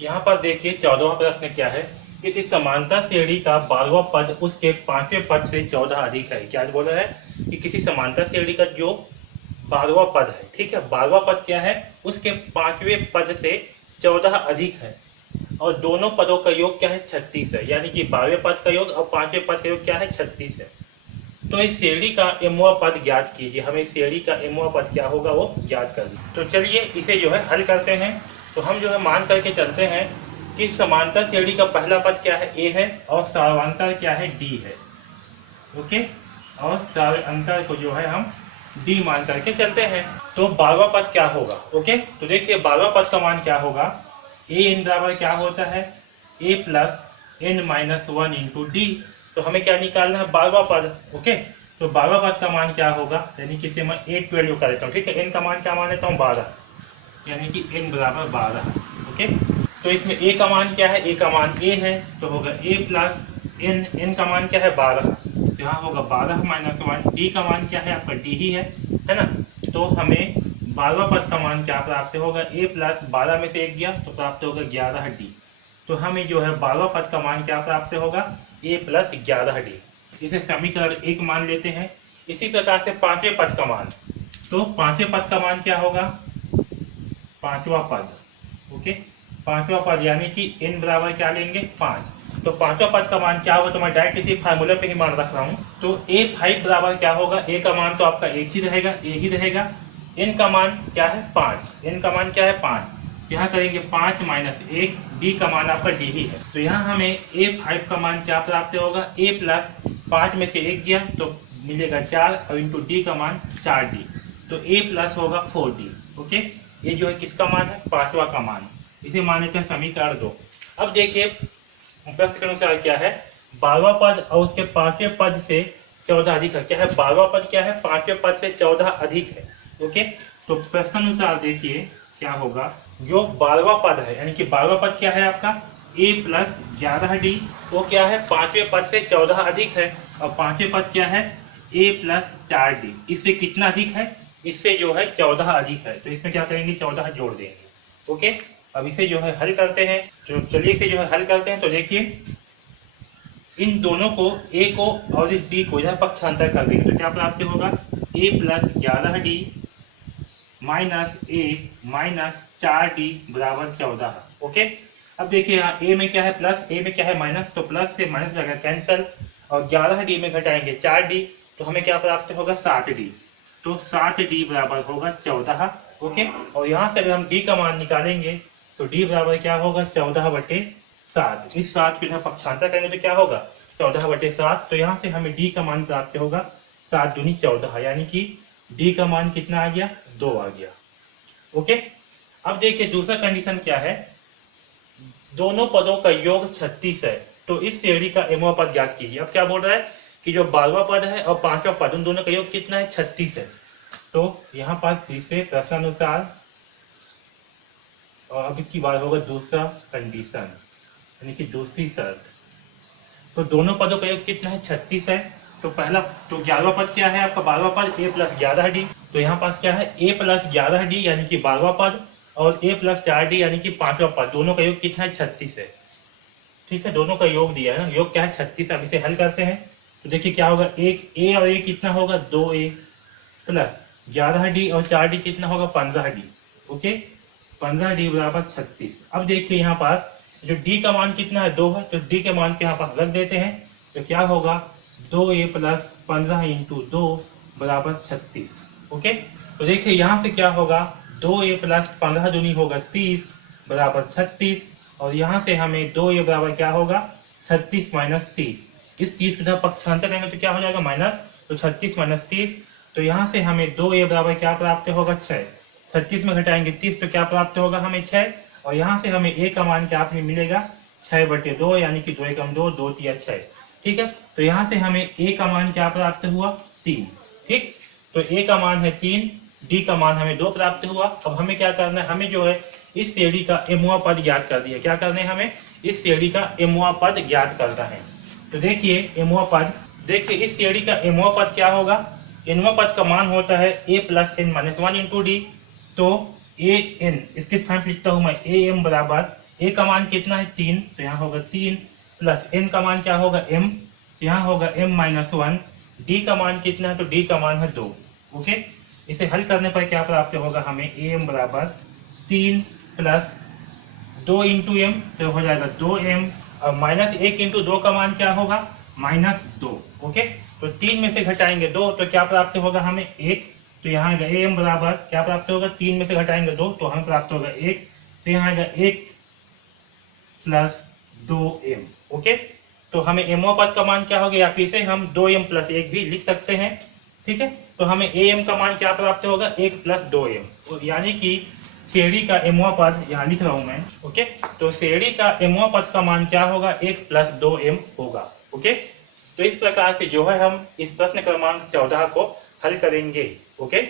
यहाँ पर देखिए 14वां प्रश्न क्या है। किसी समांतर श्रेणी का 12वां पद उसके 5वें पद से 14 अधिक है। क्या बोल रहा है कि किसी समांतर श्रेणी का जो 12वां पद है, ठीक है, 12वां पद क्या है, उसके 5वें पद से 14 अधिक है और दोनों पदों का योग क्या है, 36 है। यानी कि 12वें पद का योग और 5वें पद का योग क्या है, 36 है। तो इस श्रेणी का एमवा पद ज्ञात कीजिए। हमें श्रेणी का एमवा पद क्या होगा वो ज्ञात कर लीजिए। तो चलिए इसे जो है हल करते हैं। तो हम जो है मान करके चलते हैं कि समांतर श्रेणी का पहला पद क्या है, ए है, और सार्वंतर क्या है, डी है। ओके, और सार्वंतर को जो है हम डी मान करके चलते हैं। तो 12वां पद क्या होगा। ओके, तो देखिए 12वां पद का मान क्या होगा, ए एन बराबर क्या होता है, A plus N minus one into D. तो हमें क्या निकालना है, 12वां पद। ओके, तो 12वां पद का मान क्या होगा, यानी कि इसे मैं 8 वैल्यू कर देता हूँ। ठीक है, एन का मान क्या मान लेता हूँ, 12, यानी कि एन बराबर 12। ओके, तो इसमें ए का मान क्या है, ए का मान ए है, तो होगा ए प्लस एन, एन का मान क्या है 12, तो यहाँ होगा 12 माइनस वन। डी का मान क्या है आपका, डी ही है ना। तो हमें 12वां पद का मान क्या प्राप्त होगा, ए प्लस 12 में से 1 गया तो प्राप्त होगा 11 डी। तो हमें जो है 12वां पद का मान क्या प्राप्त होगा, ए प्लस 11 डी। इसे समीकरण 1 मान लेते हैं। इसी प्रकार से 5वें पद का मान, तो 5वें पद का मान क्या होगा, 5वां पद। ओके, 5वां पद यानी कि n बराबर क्या लेंगे, 5। तो 5वां पद का मान क्या होगा, तो मैं डायरेक्ट इसी फार्मूला पे ही मान रख रहा हूँ। तो a5 बराबर क्या होगा, a का मान तो आपका एक ही रहेगा, a ही रहेगा। n का मान क्या है 5, n का मान क्या है 5, यहाँ करेंगे 5 माइनस 1, d का मान आपका d ही है। तो यहाँ हमें a5 का मान क्या प्राप्त होगा, a प्लस 5 में से 1 गया तो मिलेगा 4 और इंटू डी का मान 4d, तो a प्लस होगा 4d। ओके, ये जो है किसका मान है, 5वां का मान। इसे मान लेते हैं समीकरण 2। अब देखिए प्रश्न के अनुसार क्या है, 12वां पद और उसके 5वें पद से 14 अधिक है। क्या है, 12वां पद क्या है, 5वें पद से 14 अधिक है। ओके, तो प्रश्न अनुसार देखिए क्या होगा, जो 12वां पद है, यानी कि 12वां पद क्या है आपका, a प्लस 11d, वो क्या है 5वें पद से 14 अधिक है, और 5वें पद क्या है, a प्लस 4d, इससे कितना अधिक है, इससे जो है 14 अधिक है। तो इसमें क्या करेंगे, 14 जोड़ देंगे। ओके, अब इसे जो है हल करते हैं। तो चलिए इसे जो है हल करते हैं। तो देखिए इन दोनों को, a को और इस d को इधर पक्षांतर कर देंगे तो क्या प्राप्त होगा, a plus 11d minus a minus 4d बराबर 14। ओके, अब देखिए यहाँ a में क्या है प्लस, a में क्या है माइनस, तो प्लस से माइनस लगा कैंसल, और 11d में घटाएंगे 4d, तो हमें क्या प्राप्त होगा 7d। तो 7d बराबर होगा 14। ओके, और यहाँ से अगर हम d का मान निकालेंगे तो d बराबर क्या होगा, 14/7। इस 7 को यहाँ पक्षांतर करेंगे तो क्या होगा, 14/7। तो यहाँ से हमें d का मान प्राप्त होगा 7 दूनी 14, यानी कि d का मान कितना आ गया, 2 आ गया। ओके, अब देखिए दूसरा कंडीशन क्या है, दोनों पदों का योग 36 है। तो इस श्रेणी का एमवा पद ज्ञात कीजिए। अब क्या बोल रहा है कि जो 12वां पद है और 5वां पद, उन दोनों का योग कितना है, 36 है। तो यहाँ पर फिर से प्रश्नानुसार, और अब की बार होगा दूसरा कंडीशन, यानी कि दूसरी शर्त। तो दोनों पदों का योग कितना है, 36 है। तो पहला, तो 11वां पद क्या है आपका, 12वां पद a प्लस 11d। तो यहाँ पास क्या है, a प्लस 11d यानी कि 12वां पद, और a प्लस 4d यानी कि 5वां पद, दोनों का योग कितना है, 36 है। ठीक है, दोनों का योग दिया है ना, योग क्या है 36। अब इसे हल करते हैं। तो देखिए क्या होगा, एक a और a कितना होगा, 2a प्लस 11d और 4d कितना होगा, 15d। ओके, 15d बराबर 36। अब देखिए यहाँ पास जो d का मान कितना है, 2 है, तो d के मान के यहाँ पास रख देते हैं। तो क्या होगा, 2a प्लस 15 इंटू 2 बराबर 36। ओके, तो देखिए यहाँ से क्या होगा, 2a प्लस 15 दूनी होगा 30 बराबर 36, और यहाँ से हमें 2a बराबर क्या होगा, 36 माइनस 30। इस 30 का पक्षांतर करेंगे तो क्या हो जाएगा, माइनस, तो 36 माइनस 30। तो यहाँ से हमें 2a बराबर क्या प्राप्त होगा, 6। 36 में घटाएंगे 30 तो क्या प्राप्त होगा हमें 6, और यहाँ से हमें a का मान क्या आपने मिलेगा, 6/2, यानी कि 2 एकम 2, 2 तिया 6। ठीक है, तो यहाँ से हमें a का मान क्या प्राप्त हुआ, 3। ठीक, तो a का मान है 3, d का मान हमें 2 प्राप्त हुआ। अब हमें क्या करना है, हमें जो है इस श्रेणी का एमवा पद ज्ञात कर दिया। क्या करना है, हमें इस श्रेणी का एमवा पद ज्ञात करना है। तो देखिए एमवा पद, देखिए इस श्रेणी का एमवा पद क्या होगा, एमवा पद का मान होता है a plus n minus 1 into D. तो a n, इसके स्थान पर लिखता हूं मैं a m बराबर ए का मान कितना है 3, तो यहाँ होगा 3 प्लस एन का मान क्या होगा m, तो यहाँ होगा m-1। डी का मान कितना है, तो डी का मान है 2। ओके, इसे हल करने पर क्या प्राप्त होगा हमें, am बराबर 3 प्लस 2 इंटू एम, तो हो जाएगा 2m, और माइनस 1 इंटू 2 का मान क्या होगा, -2। ओके, तो 3 में से घटाएंगे 2 तो क्या प्राप्त होगा हमें 1, तो यहाँ आएगा am बराबर क्या प्राप्त होगा, 3 में से घटाएंगे 2 तो हमें प्राप्त होगा 1, तो यहाँ आएगा 1 प्लस 2m। ओके, तो हमें mo पद का मान क्या हो गया, या फिर से हम 2m प्लस 1 भी लिख सकते हैं। ठीक है, तो हमें am का मान क्या प्राप्त होगा, 1 प्लस 2m, यानी कि श्रेणी का mo पद यहाँ लिख रहा हूं मैं। ओके, तो श्रेणी का mo पद का मान क्या होगा, 1 प्लस 2m होगा। ओके, तो इस प्रकार से जो है हम इस प्रश्न क्रमांक 14 को हल करेंगे। ओके।